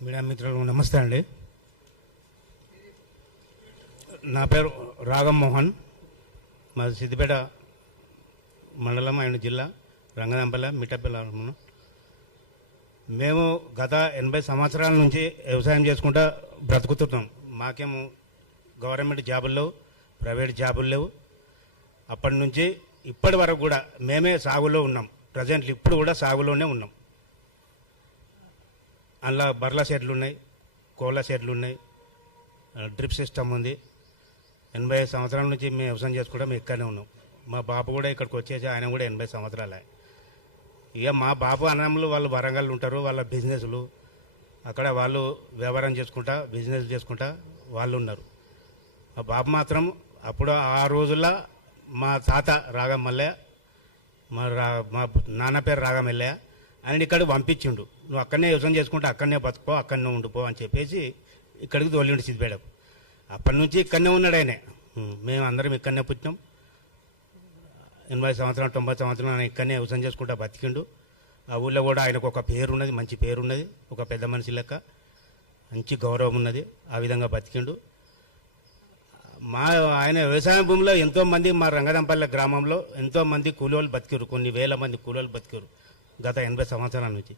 Media మిత్రులకు నమస్తే అండి. నా పేరు రాగం మోహన్, మాది సిద్దిపేట మండలం, ఆయన జిల్లా రంగనాంపల్లె మిట్టపల్లి. మేము గత 80 సంవత్సరాల నుంచి వ్యవసాయం చేసుకుంటూ బ్రతుకుతున్నాం. మాకేమో గవర్నమెంట్ జాబులు లేవు, ప్రైవేట్ జాబులు లేవు. అప్పటి నుంచి ఇప్పటి వరకు కూడా మేమే సాగులో ఉన్నాం. ప్రజెంట్లు ఇప్పుడు కూడా సాగులోనే ఉన్నాం. అందులో బర్ల షెడ్లు ఉన్నాయి, కోళ్ళ షెడ్లు ఉన్నాయి, డ్రిప్ సిస్టమ్ ఉంది. 80 సంవత్సరాల నుంచి మేము వ్యవసాయం చేసుకుంటా మేము ఇక్కడనే ఉన్నాం. మా బాబు కూడా ఇక్కడికి వచ్చేసి ఆయన కూడా 80 సంవత్సరాలే. ఇక మా బాబు అన్నములు వాళ్ళు వరంగల్ ఉంటారు, వాళ్ళ బిజినెస్లు అక్కడ వాళ్ళు వ్యాపారం చేసుకుంటా బిజినెస్ చేసుకుంటా వాళ్ళు ఉన్నారు. మా బాబు మాత్రం అప్పుడు ఆ రోజుల్లో మా తాత రాగం మల్లయ్య, మా నాన్న పేరు రాగం మల్లయ్య, ఆయన ఇక్కడికి పంపించిండు. నువ్వు అక్కడనే వ్యవసాయం చేసుకుంటే అక్కడనే బతుకో, అక్కడనే ఉండిపో అని చెప్పేసి ఇక్కడికి తోలిండు సిద్దిపేటకు. అప్పటి నుంచి ఇక్కడనే ఉన్నాడు ఆయన. మేము అందరం ఇక్కడనే పుట్టినాం. 80 సంవత్సరాలు 90 సంవత్సరాలు ఆయన ఇక్కడనే వ్యవసాయం చేసుకుంటా బతికిండు. ఆ ఊళ్ళో కూడా ఆయనకు ఒక పేరు ఉన్నది, మంచి పేరు ఉన్నది, ఒక పెద్ద మనిషి లెక్క మంచి గౌరవం ఉన్నది. ఆ విధంగా బతికిండు. ఆయన వ్యవసాయ భూమిలో ఎంతోమంది మా రంగదంపల్లె గ్రామంలో ఎంతోమంది కూలీలు బతికారు, కొన్ని వేల మంది కూలీలు బతికారు గత 80 సంవత్సరాల నుంచి.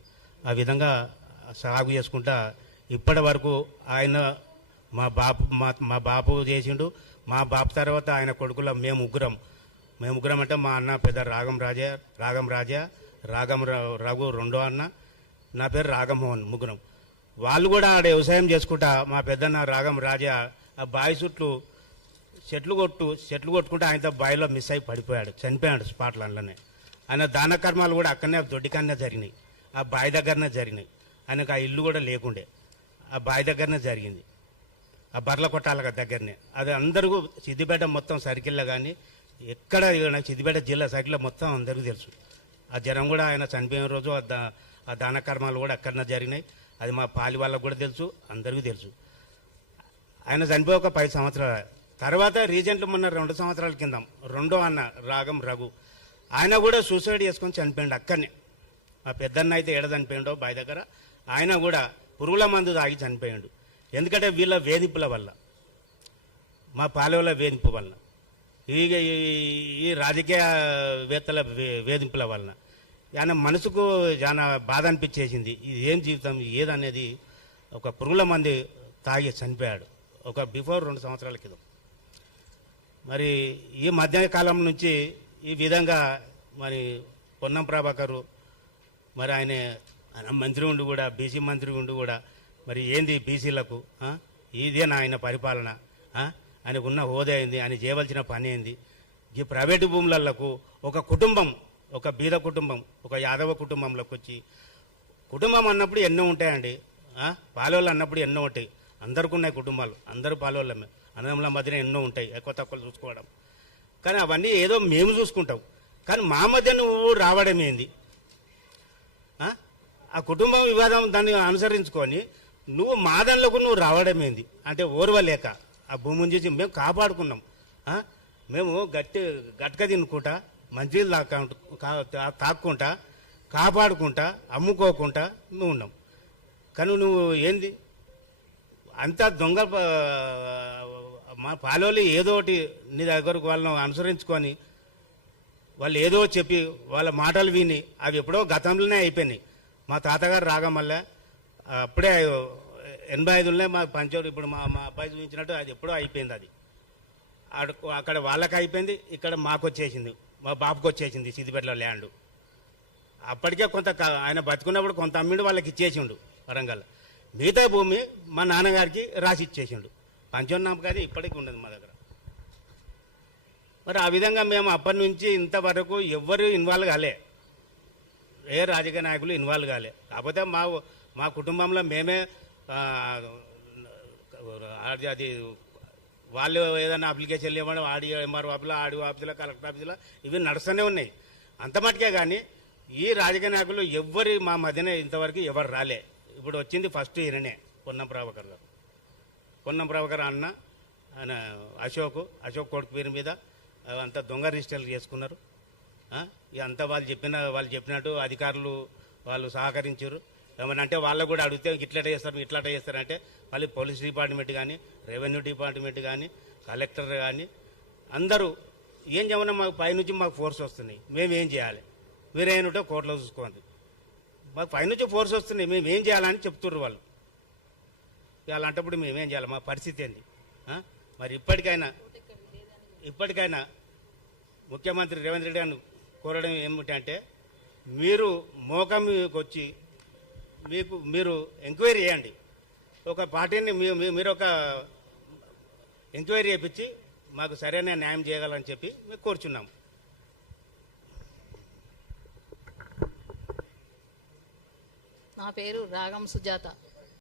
ఆ విధంగా సాగు చేసుకుంటా ఇప్పటి వరకు ఆయన మా బాపు చేసిండు. మా బాపు తర్వాత ఆయన కొడుకుల మేము ముగ్గురం అంటే మా అన్న పెద్ద రాగం రాజా, రాగం రఘు రెండో అన్న, నా పేరు రాగమోహన్, ముగ్గురం. వాళ్ళు కూడా ఆడ వ్యవసాయం చేసుకుంటా మా పెద్దన్న రాగం రాజా ఆ బావి చుట్టూ చెట్లు కొట్టుకుంటే ఆయనతో బావిలో మిస్ అయి పడిపోయాడు, చనిపోయాడు స్పాట్లో. అందులోనే ఆయన దాన కర్మాలు కూడా అక్కడనే దొడ్డికన్నా జరిగినాయి, ఆ బావి దగ్గరనే జరిగినాయి. ఆయనకు ఆ ఇల్లు కూడా లేకుండే, ఆ బావి దగ్గరనే జరిగింది, ఆ బర్ల కొట్టాల దగ్గరనే. అది అందరూ సిద్దిపేట మొత్తం సర్కిల్లో కానీ ఎక్కడ సిద్దిపేట జిల్లా సర్కిల్లో మొత్తం అందరికీ తెలుసు. ఆ జనం కూడా ఆయన చనిపోయిన రోజు ఆ దాన కర్మాలు కూడా అక్కడనే జరిగినాయి. అది మా పాలి వాళ్ళకు కూడా తెలుసు, అందరికీ తెలుసు. ఆయన చనిపోయి ఒక 10 సంవత్సరాల తర్వాత రీసెంట్లు మొన్న 2 సంవత్సరాల కింద రెండో అన్న రాగం రఘు ఆయన కూడా సూసైడ్ చేసుకొని చనిపోయాడు అక్కడనే. మా పెద్దన్న అయితే ఏడ చనిపోయాడో బావి దగ్గర, ఆయన కూడా పురుగుల మందు తాగి చనిపోయాడు. ఎందుకంటే వీళ్ళ వేధింపుల వల్ల, మా పాలెవల వేధింపు వలన, ఈ రాజకీయవేత్తల వేధింపుల వలన ఆయన మనసుకు చాలా బాధ అనిపించేసింది. ఇది ఏం జీవితం ఏదనేది. ఒక పురుగుల మంది తాగి చనిపోయాడు ఒక బిఫోర్ 2 సంవత్సరాల క్రితం. మరి ఈ మధ్యకాలం నుంచి ఈ విధంగా మరి పొన్నం ప్రభాకరు మరి ఆయన మంత్రి ఉండి కూడా, బీసీ మంత్రి ఉండి కూడా మరి ఏంది బీసీలకు ఇదేనా ఆయన పరిపాలన? ఆయనకు ఉన్న హోదా ఏంది? ఆయన చేయవలసిన పని ఏంది? ఈ ప్రైవేటు భూములకు ఒక కుటుంబం, ఒక బీద కుటుంబం, ఒక యాదవ కుటుంబంలోకి వచ్చి, కుటుంబం అన్నప్పుడు ఎన్నో ఉంటాయండి, పాలోళ్ళు అన్నప్పుడు ఎన్నో ఉంటాయి. అందరికీ ఉన్నాయి కుటుంబాలు, అందరూ పాలోళ్ళమే, అన్నదమ్ముల మధ్యన ఎన్నో ఉంటాయి, ఎక్కువ తక్కువలు చూసుకోవడం. కానీ అవన్నీ ఏదో మేము చూసుకుంటాం. కానీ మా మధ్య నువ్వు రావడం ఏంది? ఆ కుటుంబం వివాదం దాన్ని అనుసరించుకొని నువ్వు మా దానిలోకి నువ్వు రావడం ఏంది అంటే ఓర్వలేక ఆ భూమిని చూసి మేము కాపాడుకున్నాం. మేము గట్క తినుకుంటా, మంచిలు తాక్కుంటా, కాపాడుకుంటా, అమ్ముకోకుండా నువ్వు ఉన్నాం. కానీ నువ్వు ఏంది అంతా దొంగ? మా పాలోళ్ళు ఏదో ఒకటి నీ దగ్గరకు వాళ్ళను అనుసరించుకొని వాళ్ళు ఏదో చెప్పి వాళ్ళ మాటలు విని అవి ఎప్పుడో గతంలోనే అయిపోయినాయి. మా తాతగారు రాగం వల్ల అప్పుడే 85లోనే మా పంచోడు ఇప్పుడు మా అబ్బాయి చూపించినట్టు అది ఎప్పుడో అయిపోయింది. అది అక్కడ వాళ్ళకి అయిపోయింది, ఇక్కడ మాకు వచ్చేసింది, మా బాబుకి వచ్చేసింది సిద్దిపేటలో ల్యాండ్. అప్పటికే కొంత ఆయన బతుకున్నప్పుడు కొంత అమ్మిండు, వాళ్ళకి ఇచ్చేసిండు వరంగల్. మిగతా భూమి మా నాన్నగారికి రాసి ఇచ్చేసిండు. పంచోన్నాం కానీ ఇప్పటికీ ఉన్నది మా దగ్గర. మరి ఆ విధంగా మేము అప్పటి నుంచి ఇంతవరకు ఎవ్వరు ఇన్వాల్వ్ కాలే, ఏ రాజకీయ నాయకులు ఇన్వాల్వ్ కాలే. కాకపోతే మా కుటుంబంలో మేమే అది వాళ్ళు ఏదైనా అప్లికేషన్లు ఇవ్వడం ఆడియో ఎంఆర్ఓ ఆఫీసులో, ఆడియో ఆఫీసులో, కలెక్టర్ ఆఫీసులో ఇవి నడుస్తూనే ఉన్నాయి. అంత మటుకే కానీ ఈ రాజకీయ నాయకులు ఎవ్వరి మా మధ్యన ఇంతవరకు ఎవరు రాలే. ఇప్పుడు వచ్చింది ఫస్ట్ ఈయననే, పొన్నం ప్రభాకర్ గారు. పొన్నం ప్రభాకర్ అన్న ఆయన అశోక్ కొడుకు పేరు మీద అంతా దొంగ రిజిస్టర్లు చేసుకున్నారు. ఇక అంతా వాళ్ళు చెప్పినట్టు అధికారులు వాళ్ళు సహకరించారు. ఏమన్నా అంటే వాళ్ళకు కూడా అడిగితే ఇట్లా చేస్తారు ఇట్లా చేస్తారంటే మళ్ళీ పోలీస్ డిపార్ట్మెంట్ కానీ రెవెన్యూ డిపార్ట్మెంట్ కానీ కలెక్టర్ కానీ అందరూ ఏం చేయమన్నా మాకు పైనుంచి మాకు ఫోర్స్ వస్తున్నాయి, మేము ఏం చేయాలి, మీరేంటో కోర్టులో చూసుకోండి, మాకు పైనుంచి ఫోర్స్ వస్తున్నాయి, మేము ఏం చేయాలని చెప్తుర్రు వాళ్ళు. అలాంటప్పుడు మేమేం చేయాలి, మా పరిస్థితి ఏంది? మరి ఇప్పటికైనా ముఖ్యమంత్రి రేవంత్ రెడ్డి గారిని కోరడం ఏమిటంటే మీరు మోకం మీకు వచ్చి మీరు ఎంక్వైరీ చేయండి, ఒక పార్టీని మీరు ఒక ఎంక్వైరీ చేయించి మాకు సరైన న్యాయం చేయగలని చెప్పి మేము కోరుచున్నాం. నా పేరు రాగం సుజాత.